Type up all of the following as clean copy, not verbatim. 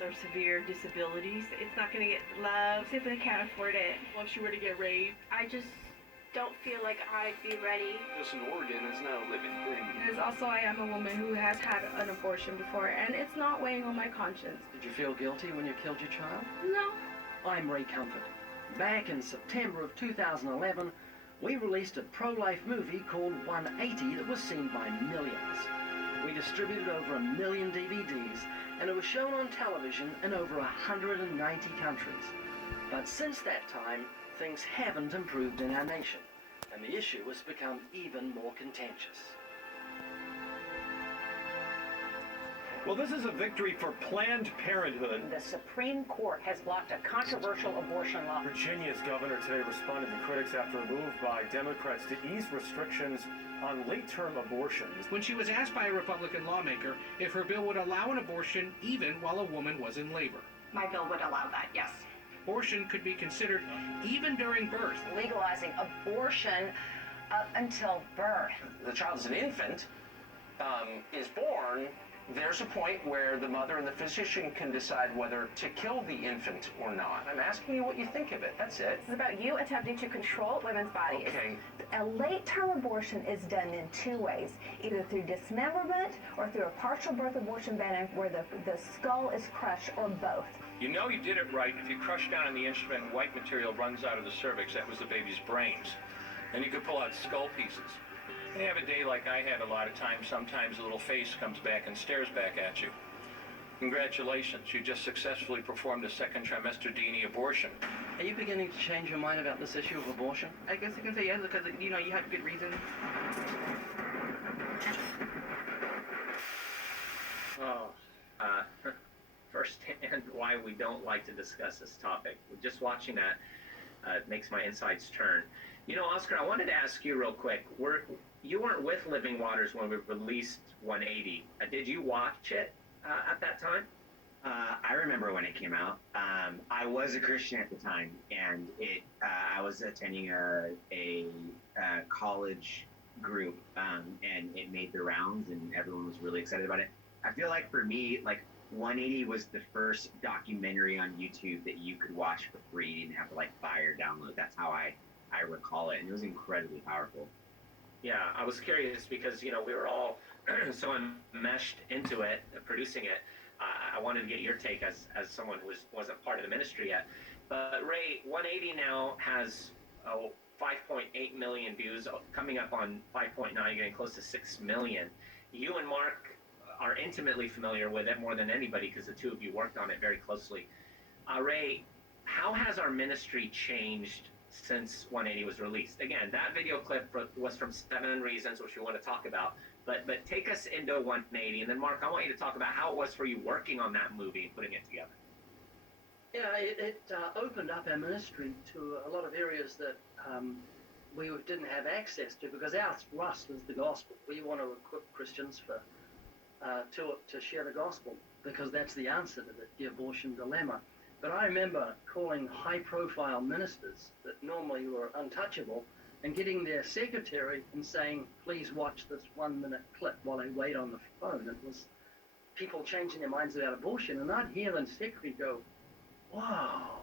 or severe disabilities, it's not going to get love if they can't afford it. Once you were to get raped, I just don't feel like I'd be ready. This an organ is not a living thing. Because also I am a woman who has had an abortion before, and it's not weighing on my conscience. Did you feel guilty when you killed your child? No. I'm Ray Comfort. Back in September of 2011, we released a pro-life movie called 180 that was seen by millions. We distributed over 1 million DVDs, and it was shown on television in over 190 countries. But since that time, things haven't improved in our nation, and the issue has become even more contentious. Well, this is a victory for Planned Parenthood. The Supreme Court has blocked a controversial abortion law. Virginia's governor today responded to critics after a move by Democrats to ease restrictions on late-term abortions. When she was asked by a Republican lawmaker if her bill would allow an abortion even while a woman was in labor. My bill would allow that, yes. Abortion could be considered even during birth. Legalizing abortion until birth. The child is an infant, is born. There's a point where the mother and the physician can decide whether to kill the infant or not. I'm asking you what you think of it. That's it. It's about you attempting to control women's bodies. Okay. A late-term abortion is done in two ways, either through dismemberment or through a partial birth abortion ban where the skull is crushed, or both. You know you did it right if you crush down on the instrument and white material runs out of the cervix. That was the baby's brains. Then you could pull out skull pieces. You have a day like I had a lot of times. Sometimes a little face comes back and stares back at you. Congratulations, you just successfully performed a second trimester D&E abortion. Are you beginning to change your mind about this issue of abortion? I guess you can say yes because, you had good reasons. Firsthand why we don't like to discuss this topic. Just watching that makes my insides turn. Oscar, I wanted to ask you real quick. You weren't with Living Waters when we released 180. Did you watch it at that time? I remember when it came out. I was a Christian at the time, and I was attending a college group, and it made the rounds, and everyone was really excited about it. I feel like for me, 180 was the first documentary on YouTube that you could watch for free. You didn't have to buy or download. That's how I recall it, and it was incredibly powerful. Yeah, I was curious because, we were all so enmeshed into it, producing it. I wanted to get your take as someone who wasn't part of the ministry yet. But Ray, 180 now has 5.8 million views, coming up on 5.9, getting close to 6 million. You and Mark are intimately familiar with it more than anybody because the two of you worked on it very closely. Ray, how has our ministry changed since 180 was released? Again, that video clip was from 7 Reasons, which we want to talk about, but take us into 180, and then Mark, I want you to talk about how it was for you working on that movie and putting it together. Yeah, it opened up our ministry to a lot of areas that we didn't have access to, because our thrust was the gospel. We want to equip Christians to share the gospel, because that's the answer to the abortion dilemma. But I remember calling high-profile ministers that normally were untouchable and getting their secretary and saying, please watch this 1-minute clip while I wait on the phone. It was people changing their minds about abortion, and I'd hear the secretary go, wow.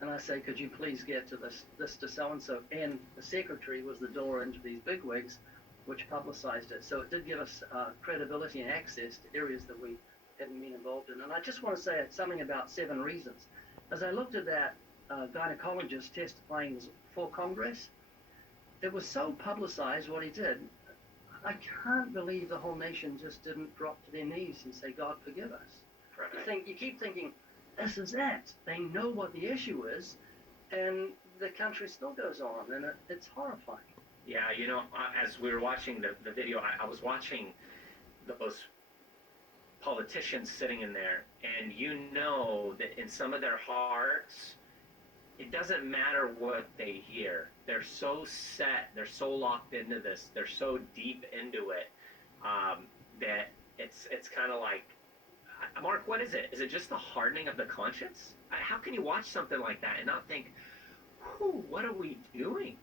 And I say, could you please get to this to so-and-so? And the secretary was the door into these bigwigs, which publicized it. So it did give us credibility and access to areas that we hadn't been involved in. And I just want to say something about 7 Reasons. As I looked at that gynecologist testifying for Congress, it was so publicized what he did. I can't believe the whole nation just didn't drop to their knees and say, God, forgive us. Right. You keep thinking, this is that. They know what the issue is, and the country still goes on, and it's horrifying. Yeah, as we were watching the video, I was watching those politicians sitting in there, and that in some of their hearts, it doesn't matter what they hear. They're so set, they're so locked into this, they're so deep into it, that it's kind of like, Mark, what is it? Is it just the hardening of the conscience? How can you watch something like that and not think, what are we doing?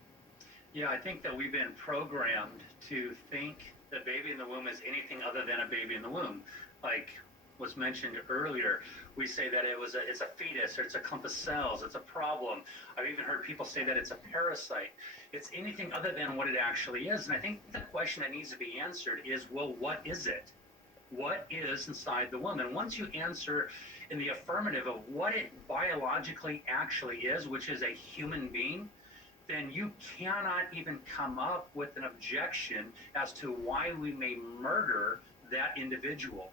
Yeah, I think that we've been programmed to think the baby in the womb is anything other than a baby in the womb. was mentioned earlier. We say that it's a fetus, or it's a clump of cells, it's a problem. I've even heard people say that it's a parasite. It's anything other than what it actually is. And I think the question that needs to be answered is, well, what is it? What is inside the woman? Once you answer in the affirmative of what it biologically actually is, which is a human being, then you cannot even come up with an objection as to why we may murder that individual.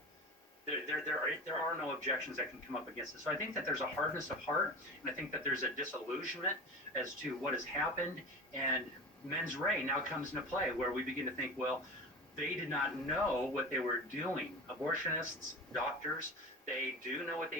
There are no objections that can come up against it. So I think that there's a hardness of heart, and I think that there's a disillusionment as to what has happened, and mens rea now comes into play, where we begin to think, well, they did not know what they were doing. Abortionists, doctors, they do know what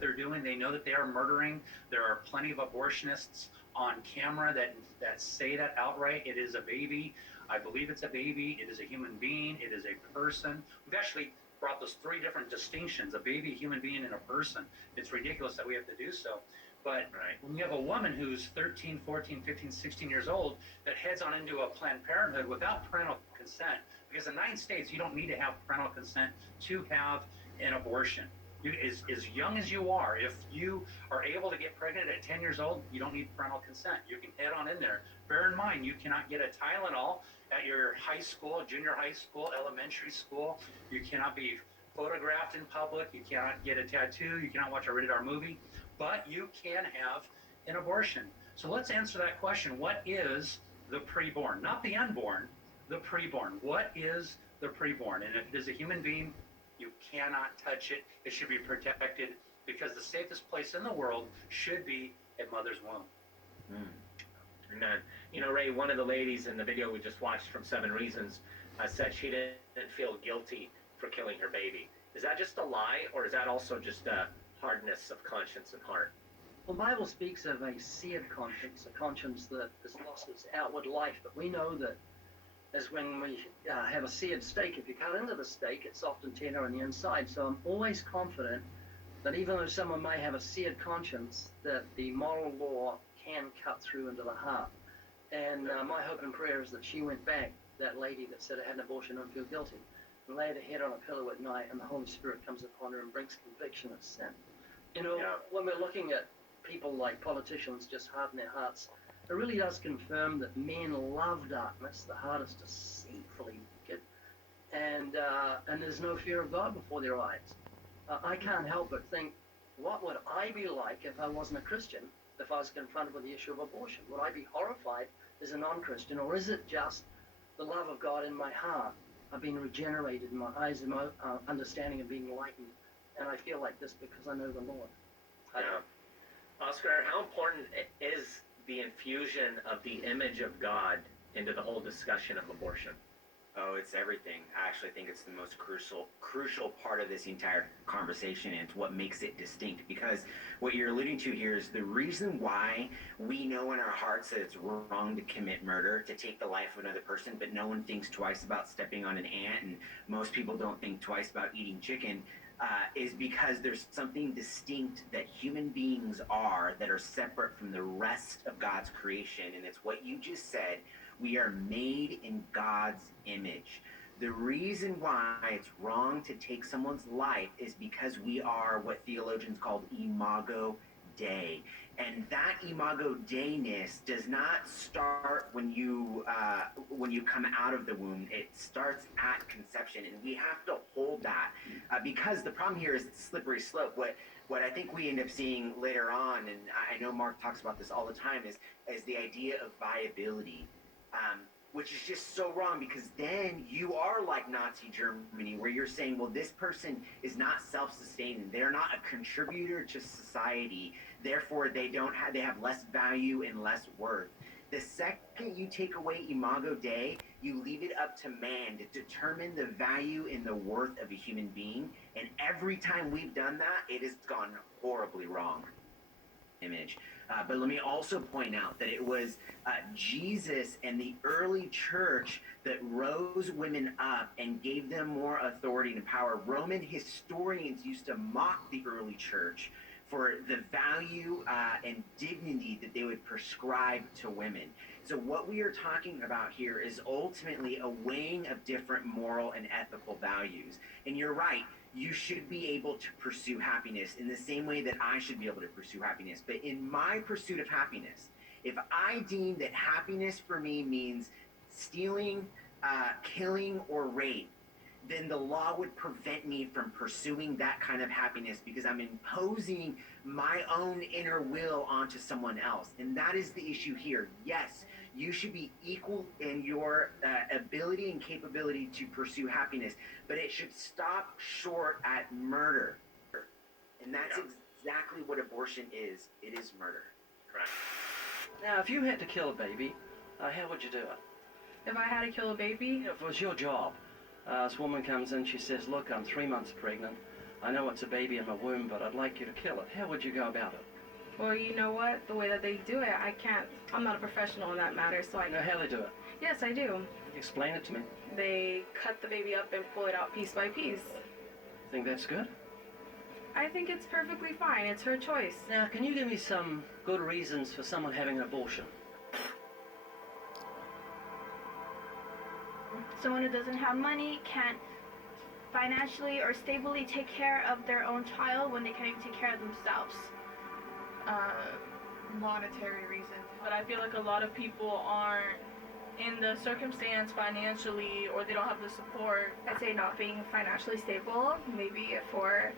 they're doing. They know that they are murdering. There are plenty of abortionists on camera that say that outright. It is a baby. I believe it's a baby. It is a human being. It is a person. We've actually brought those three different distinctions: a baby, a human being, and a person. It's ridiculous that we have to do so. But when you have a woman who's 13, 14, 15, 16 years old that heads on into a Planned Parenthood without parental consent, because in 9 states you don't need to have parental consent to have an abortion. As young as you are, if you are able to get pregnant at 10 years old, you don't need parental consent. You can head on in there. Bear in mind, you cannot get a Tylenol at your high school, junior high school, elementary school. You cannot be photographed in public. You cannot get a tattoo. You cannot watch a rated R movie. But you can have an abortion. So let's answer that question. What is the preborn? Not the unborn, the preborn. What is the preborn? And if it is a human being, you cannot touch it. It should be protected, because the safest place in the world should be a mother's womb. Amen. You know, Ray, one of the ladies in the video we just watched from 7 Reasons said she didn't feel guilty for killing her baby. Is that just a lie, or is that also just a hardness of conscience and heart? Well, the Bible speaks of a seared conscience, a conscience that has lost its outward life. But we know that as when we have a seared steak, if you cut into the steak, it's often tender on the inside. So I'm always confident that even though someone may have a seared conscience, that the moral law can cut through into the heart. And my hope and prayer is that she went back, that lady that said I had an abortion and feel guilty, and laid her head on a pillow at night, and the Holy Spirit comes upon her and brings conviction of sin. You know, when we're looking at people like politicians just harden their hearts, it really does confirm that men love darkness. The heart is deceitfully wicked, and there's no fear of God before their eyes. I can't help but think, what would I be like if I wasn't a Christian, if I was confronted with the issue of abortion? Would I be horrified as a non-Christian, or is it just the love of God in my heart? I've been regenerated, my eyes and my understanding have been enlightened, and I feel like this because I know the Lord. Oscar, how important is the infusion of the image of God into the whole discussion of abortion? Oh, it's everything. I actually think it's the most crucial part of this entire conversation, and it's what makes it distinct. Because what you're alluding to here is the reason why we know in our hearts that it's wrong to commit murder, to take the life of another person, but no one thinks twice about stepping on an ant, and most people don't think twice about eating chicken, is because there's something distinct that human beings are that are separate from the rest of God's creation, and it's what you just said. We are made in God's image. The reason why it's wrong to take someone's life is because we are what theologians call imago Dei. And that imago Dei-ness does not start when you come out of the womb. It starts at conception, and we have to hold that because the problem here is the slippery slope. What I think we end up seeing later on, and I know Mark talks about this all the time, is the idea of viability. Which is just so wrong, because then you are like Nazi Germany, where you're saying, well, this person is not self-sustaining. They're not a contributor to society. Therefore, they have less value and less worth. The second you take away imago Dei, you leave it up to man to determine the value and the worth of a human being. And every time we've done that, it has gone horribly wrong. Image. But let me also point out that it was Jesus and the early church that rose women up and gave them more authority and power. Roman historians used to mock the early church for the value and dignity that they would prescribe to women. So what we are talking about here is ultimately a weighing of different moral and ethical values. And you're right. you should be able to pursue happiness in the same way that I should be able to pursue happiness. But in my pursuit of happiness, if I deem that happiness for me means stealing, killing, or rape, then the law would prevent me from pursuing that kind of happiness because I'm imposing my own inner will onto someone else. And that is the issue here. Yes, you should be equal in your ability and capability to pursue happiness, but it should stop short at murder. And that's exactly what abortion is. It is murder. Correct. Now, if you had to kill a baby, how would you do it? If I had to kill a baby, If it was your job, this woman comes in, she says, look, I'm 3 months pregnant. I know it's a baby in my womb, but I'd like you to kill it. How would you go about it? well, you know what? The way that they do it, I can't. I'm not a professional in that matter, so I. You know how they do it? Yes, I do. Explain it to me. They cut the baby up and pull it out piece by piece. Think that's good? I think it's perfectly fine. It's her choice. Now, can you give me some good reasons for someone having an abortion? Someone who doesn't have money can't financially or stably take care of their own child when they can't even take care of themselves. Monetary reasons. But I feel like a lot of people aren't in the circumstance financially, or they don't have the support. I'd say not being financially stable, maybe for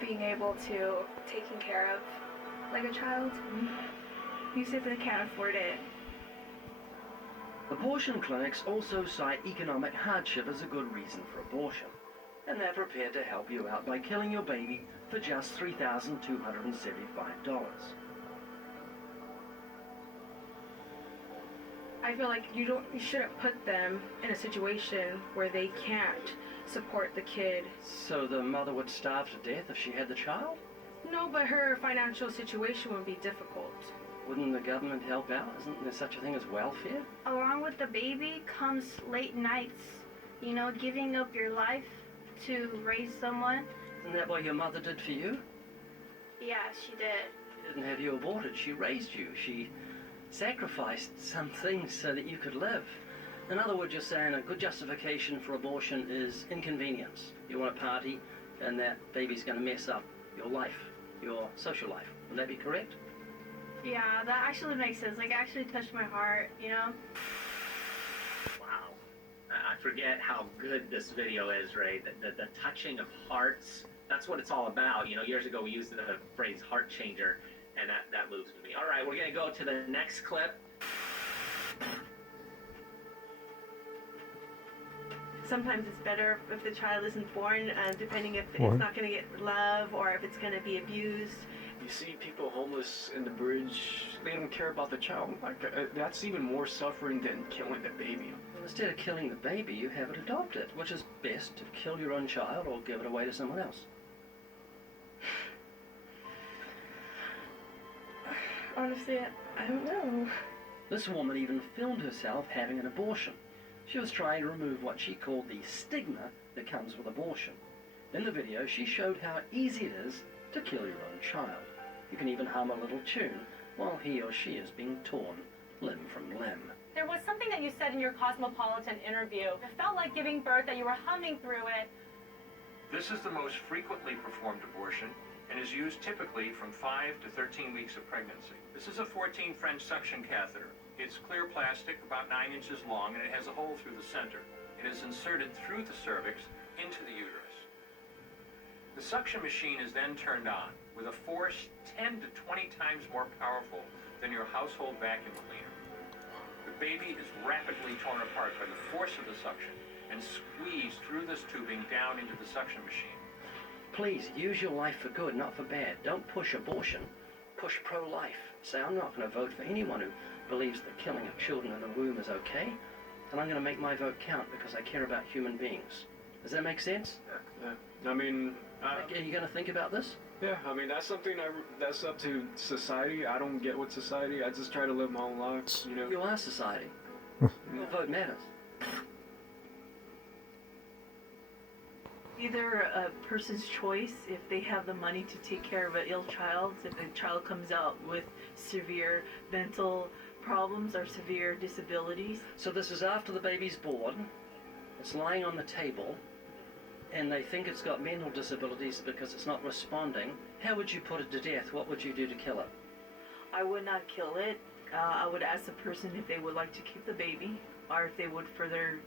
being able to taking care of like a child. You said they can't afford it. Abortion clinics also cite economic hardship as a good reason for abortion, and they're prepared to help you out by killing your baby for just $3,275. I feel like you shouldn't put them in a situation where they can't support the kid. So the mother would starve to death if she had the child? No, but her financial situation would be difficult. Wouldn't the government help out? Isn't there such a thing as welfare? Along with the baby comes late nights, you know, giving up your life to raise someone. Isn't that what your mother did for you? Yeah, she did. She didn't have you aborted. She raised you. She sacrificed some things so that you could live. In other words, you're saying a good justification for abortion is inconvenience. You want a party, and that baby's going to mess up your life, your social life. Would that be correct? Yeah, that actually makes sense. Like, it actually touched my heart, you know? Wow. I forget how good this video is, Ray. The touching of hearts, that's what it's all about. You know, years ago we used the phrase heart changer, and that moves me. All right, we're going to go to the next clip. Sometimes it's better if the child isn't born, depending if it's not going to get love or if it's going to be abused. You see people homeless in the bridge, they don't care about the child. Like, that's even more suffering than killing the baby. Well, instead of killing the baby, you have it adopted, which is best to kill your own child or give it away to someone else. Honestly, I don't know. This woman even filmed herself having an abortion. She was trying to remove what she called the stigma that comes with abortion. In the video, she showed how easy it is to kill your own child. You can even hum a little tune while he or she is being torn limb from limb. There was something that you said in your Cosmopolitan interview. It felt like giving birth, that you were humming through it. This is the most frequently performed abortion and is used typically from 5 to 13 weeks of pregnancy. This is a 14 French suction catheter. It's clear plastic, about 9 inches long, and it has a hole through the center. It is inserted through the cervix into the uterus. The suction machine is then turned on with a force 10 to 20 times more powerful than your household vacuum cleaner. The baby is rapidly torn apart by the force of the suction and squeezed through this tubing down into the suction machine. Please, use your life for good, not for bad. Don't push abortion. Push pro-life. Say, I'm not going to vote for anyone who believes that killing of children in the womb is okay, and I'm going to make my vote count because I care about human beings. Does that make sense? I mean... Are you going to think about this? Yeah, I mean, that's something that's up to society. I don't get with society. I just try to live my own life, you know? You are society. Your vote matters. Either a person's choice, if they have the money to take care of an ill child, if the child comes out with severe mental problems or severe disabilities. So this is after the baby's born. It's lying on the table. and they think it's got mental disabilities because it's not responding, how would you put it to death? What would you do to kill it? I would not kill it. I would ask the person if they would like to keep the baby, or if they would further,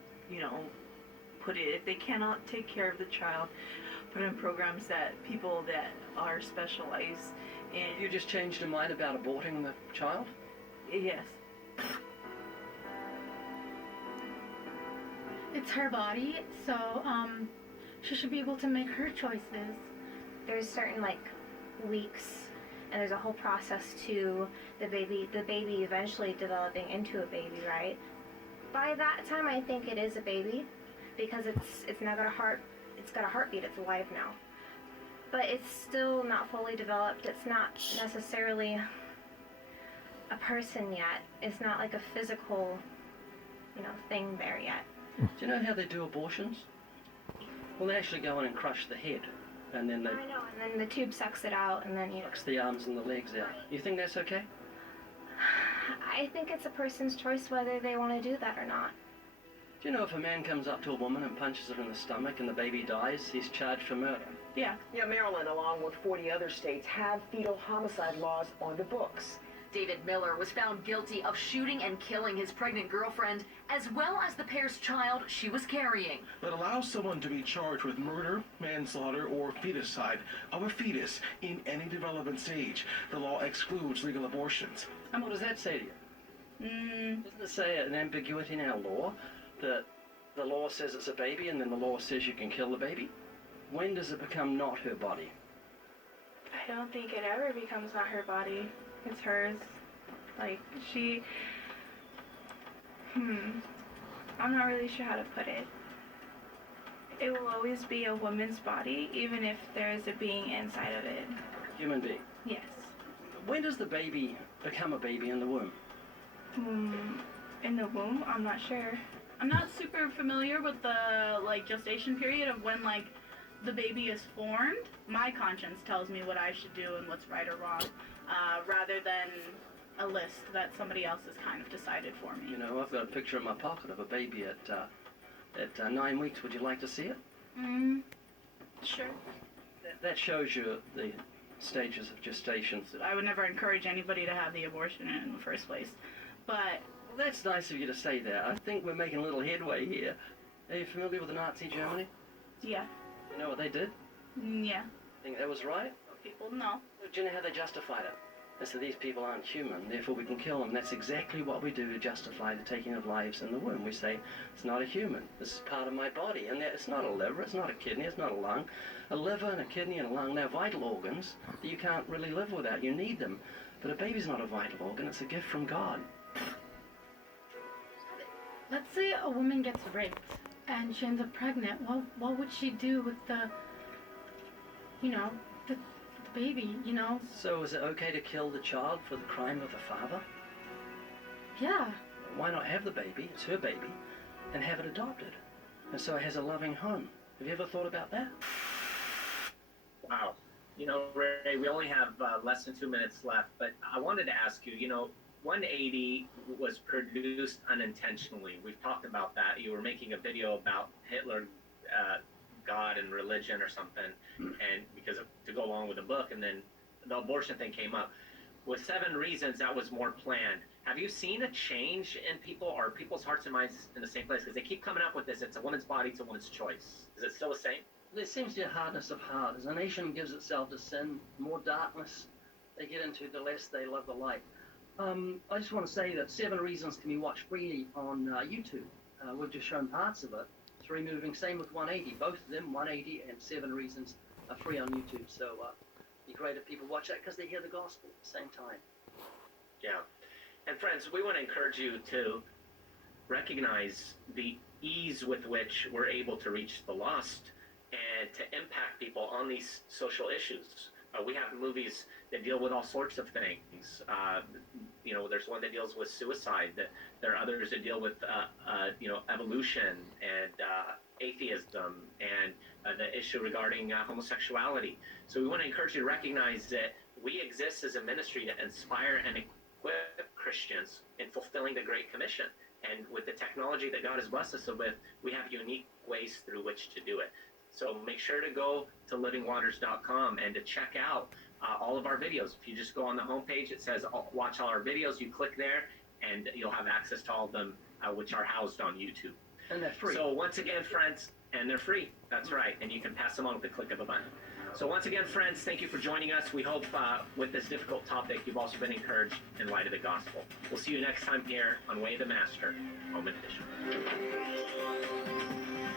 put it, if they cannot take care of the child, put in programs that people that are specialized in. You just changed your mind about aborting the child? Yes. It's her body, so she should be able to make her choices. There's certain weeks, and there's a whole process to the baby eventually developing into a baby, right? By that time, I think it is a baby, because it's now got a heart. It's got a heartbeat. It's alive now, but it's still not fully developed. It's not necessarily a person yet. It's not like a physical, thing there yet. Do you know how they do abortions? Well, they actually go in and crush the head, and then they I know, and then the tube sucks it out, and then sucks the arms and the legs out. You think that's okay? I think it's a person's choice whether they want to do that or not. Do you know if a man comes up to a woman and punches her in the stomach and the baby dies, he's charged for murder? Yeah, Maryland, along with 40 other states, have fetal homicide laws on the books. David Miller was found guilty of shooting and killing his pregnant girlfriend, as well as the pair's child she was carrying. That allows someone to be charged with murder, manslaughter, or feticide of a fetus in any development stage. The law excludes legal abortions. And what does that say to you? Doesn't it say an ambiguity in our law that the law says it's a baby and then the law says you can kill the baby? When does it become not her body? I don't think it ever becomes not her body. It's hers. I'm not really sure how to put it. It will always be a woman's body, even if there is a being inside of it. Human being? Yes. When does the baby become a baby in the womb? In the womb? I'm not sure. I'm not super familiar with the gestation period of when the baby is formed. My conscience tells me what I should do and what's right or wrong, rather than a list that somebody else has kind of decided for me. I've got a picture in my pocket of a baby at 9 weeks. Would you like to see it? Sure. That shows you the stages of gestation. I would never encourage anybody to have the abortion in the first place, but... Well, that's nice of you to say that. I think we're making a little headway here. Are you familiar with the Nazi Germany? Yeah. You know what they did? Yeah. Think that was right? People know. Do you know how they justified it? They said these people aren't human, therefore we can kill them. That's exactly what we do to justify the taking of lives in the womb. We say, it's not a human. This is part of my body. And it's not a liver, it's not a kidney, it's not a lung. A liver and a kidney and a lung, they're vital organs that you can't really live without. You need them. But a baby's not a vital organ, it's a gift from God. Let's say a woman gets raped and she ends up pregnant. What would she do with the baby, So is it okay to kill the child for the crime of the father? Yeah. Why not have the baby, it's her baby, and have it adopted? And so it has a loving home. Have you ever thought about that? Wow. Ray, we only have less than 2 minutes left, but I wanted to ask you, 180 was produced unintentionally. We've talked about that. You were making a video about Hitler, God and religion or something, and to go along with the book, and then the abortion thing came up. With 7 Reasons, that was more planned. Have you seen a change in people, or people's hearts and minds in the same place? Because they keep coming up with this, it's a woman's body, it's a woman's choice. Is it still the same? There seems to be a hardness of heart. As a nation gives itself to sin, the more darkness they get into, the less they love the light. I just want to say that 7 Reasons can be watched freely on YouTube. We've just shown parts of it. It's very moving. Same with 180. Both of them, 180 and 7 Reasons, are free on YouTube. So it'd be great if people watch that because they hear the gospel at the same time. Yeah. And friends, we want to encourage you to recognize the ease with which we're able to reach the lost and to impact people on these social issues. We have movies that deal with all sorts of things. There's one that deals with suicide. There are others that deal with, evolution and atheism and the issue regarding homosexuality. So we want to encourage you to recognize that we exist as a ministry to inspire and equip Christians in fulfilling the Great Commission. And with the technology that God has blessed us with, we have unique ways through which to do it. So make sure to go to livingwaters.com and to check out all of our videos. If you just go on the homepage, it says watch all our videos. You click there, and you'll have access to all of them, which are housed on YouTube. And they're free. So once again, friends, and they're free. That's right. And you can pass them on with the click of a button. So once again, friends, thank you for joining us. We hope with this difficult topic, you've also been encouraged in light of the gospel. We'll see you next time here on Way of the Master, Home Edition.